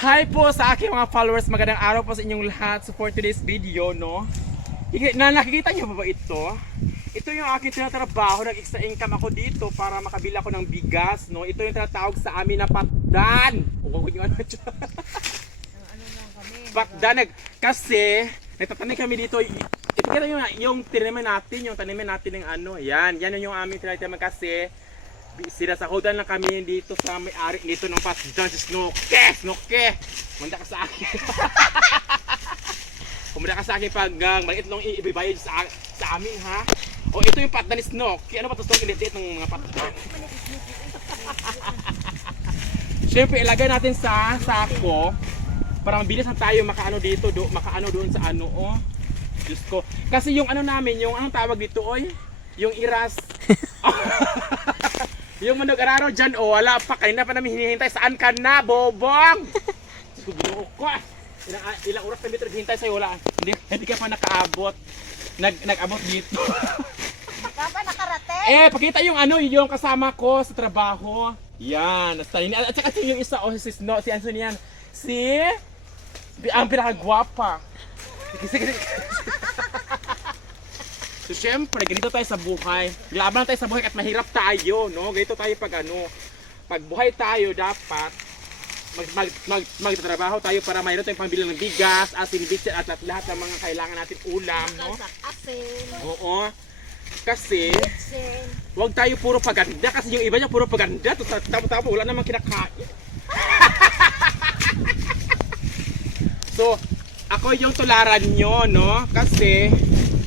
Hi po sa aking mga followers, magandang araw po sa inyong lahat. So for today's video, no, nakikita niyo ba ito? Ito yung aking tinatrabaho, nag-extra income ako dito para makabili ako ng bigas, no. Ito yung tinatawag sa amin na patdan. Patdan, kasi nagtatanim kami dito. Ito kita yung taniman natin ng ano, yan yung aming tinatinaman kasi sinasahudan lang kami dito sa may-ari nito ng patdan. Snoke! Manda ka sa akin. Kumanda ka sa akin pag maliit lang ibibayad sa amin, ha? O ito yung patdan ni Snoke. Ano ba ito itong iliit ng mga patdan? Siyempre ilagay natin sa sako para mabilis na tayo makaano dito, makaano doon sa ano, oh. Diyos ko. Kasi yung ano namin, yung anong tawag dito, oy? Yung iras. Yung manog-araro dyan, oh, wala pa. Kanina pa namin hinihintay. Saan ka na, bobong? Binuo ko. Ilang oras kami hintay sa'yo, wala. Hindi ka pa nakaabot. Nag-abot dito. Ka pa nakarating? Pakita yung ano, yung kasama ko sa trabaho. Yan. At saka yung isa, oh, si Anson yan. Ang pinakagwapa. Sige. So syempre, ganito tayo sa buhay. Laban tayo sa buhay at mahirap tayo, no? Ganito tayo pag buhay tayo, dapat magtatrabaho tayo para mayroon tayong pambili ng bigas, asin, bitter at lahat ng mga kailangan natin ulam, no? Asin. Oo. Kasi huwag tayo puro paganda kasi yung iba niya puro paganda, tapos wala namang kinakain. So, ako yung tularan nyo, no? Kasi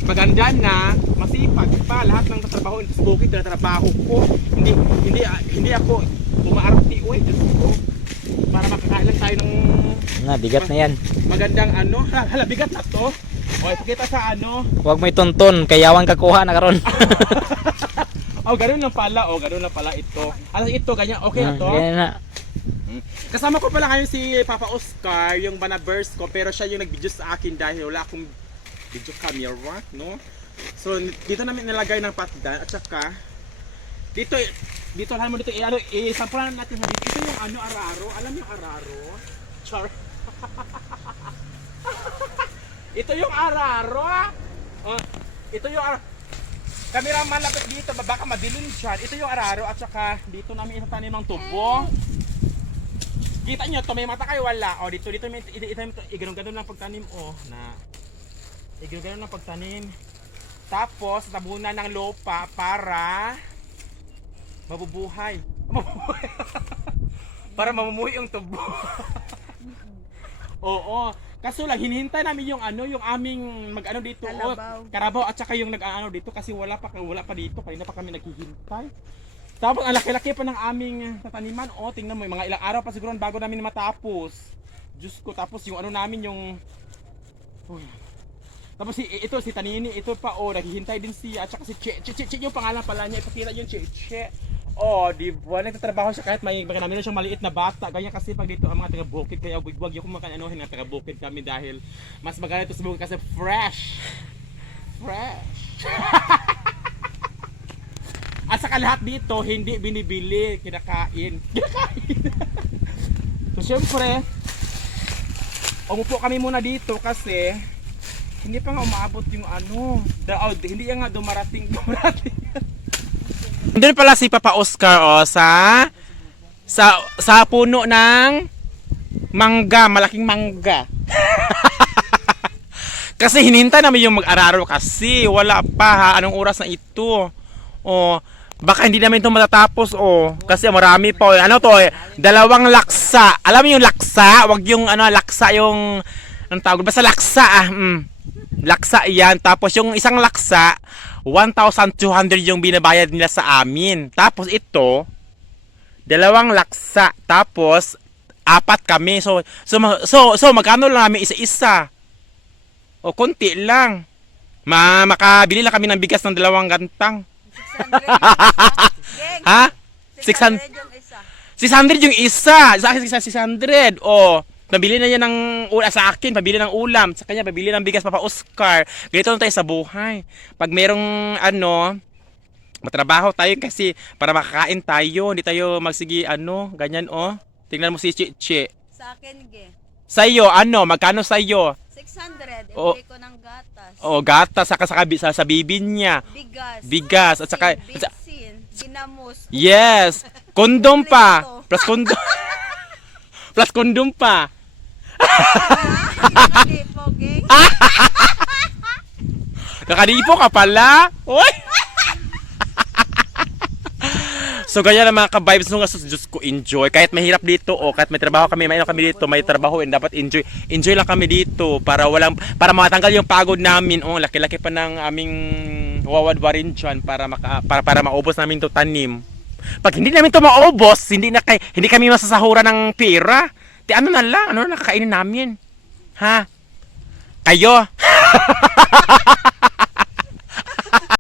maganda na, masipag pa, lahat ng tatrabaho sa bukid, trabaho ko. Hindi ako umaarati, uy, Diyos ko. Para makakain lang tayo ng bigat na yan. magandang ano, hala, bigat na to. O, ipakita sa ano. Huwag mo itonton, kayawan kakuha na karon. Ganun lang pala ito. Ano ito, ganyan, okay na to? Ganyan na. Kasama ko pala ngayon si Papa Oscar, yung banaverse ko, pero siya yung nag-video sa akin dahil wala akong video camera, no? So dito namin nilagay ng patdan at saka dito lahat mo dito sampulan natin sa dito. Ito yung ano, araro. Alam niyo araro? Char. Ito yung araro. Ito yung camera malapit dito, baka madilim siya. Ito yung araro at saka dito namin itatanim ang tubo. Kita nyo to, may mata kayo, wala. O dito ganun lang pagtanim, oh, na ganun lang pagtanim. Tapos tabunan ng lupa para mabubuhay. Para mamumuhay yung tubo. Oo. Kaso lang hinihintay namin yung ano, yung aming mag-ano dito, karabaw at saka yung nag-aano dito kasi wala pa dito. Kanina pa kami naghihintay. Tapos ang laki-laki pa ng aming tataniman. Oh, tingnan mo, mga ilang araw pa siguro bago namin matapos. Diyos ko, tapos yung ano namin yung tapos ito si Tanini, ito pa, oh, naghihintay din siya. At saka si Che yung pangalan pala niya, ipakita yung Che. Oh, di ba, nagtatrabaho siya kahit may namin siyang maliit na bata. Ganyan kasi pag dito ang mga taga-bukid, kaya wag yung makanohin ng taga-bukid kami dahil mas maganda ito sa bukid kasi fresh. At saka lahat dito, hindi binibili, kinakain. So syempre, umupo kami muna dito kasi hindi pa nga umaabot yung ano. Hindi nga dumarating. Doon pala si Papa Oscar, oh, sa puno ng mangga, malaking mangga. Kasi hinihintay namin yung mag-araro kasi wala pa, ha, anong oras na ito. Oh, baka hindi namin ito matatapos, oh, kasi marami pa, oh. Ano to, dalawang laksa. Alam mo yung laksa? Wag yung ano, laksa yung anong tawag, basta laksa, laksa yan. Tapos yung isang laksa 1,200 yung binabayad nila sa amin. Tapos ito dalawang laksa, tapos apat kami. So magkano lang namin isa-isa? O konti lang. Makabili lang kami ng bigas ng dalawang gantang. 600 ha? 600 yung isa. 600 yung isa. Sa akin 600. Oh, pabili na niya ng sa akin, pabili ng ulam. Sa kanya, pabili ng bigas, Papa Oscar. Ganito lang tayo sa buhay. Pag merong ano, matrabaho tayo kasi para makakain tayo. Hindi tayo magsigi ano, ganyan, oh. Tingnan mo si Chichi. sa akin, ge. Sa'yo, ano? Magkano sa'yo? 600, Oh. ibili ko ng gatas. O, gatas, saka sa bibin niya. Bigas, at saka... Bitsin, ginamos. Yes! Kondom pa! Plus kondom. Plus kondom pa. Hindi po, ge. Nakadipo ka pala. Uy! So ganyan ang mga ka-vibes nung Diyos ko, enjoy. Kahit mahirap dito o kahit may trabaho kami, may ano kami dito, may trabaho and dapat enjoy. Enjoy lang kami dito para matanggal yung pagod namin. Oh, laki-laki pa ng aming wawadwarin dyan para maubos namin to tanim. Pag hindi namin to maubos, hindi kami masasahura ng pera. Ano na lang kakainin namin. Ha? Kayo?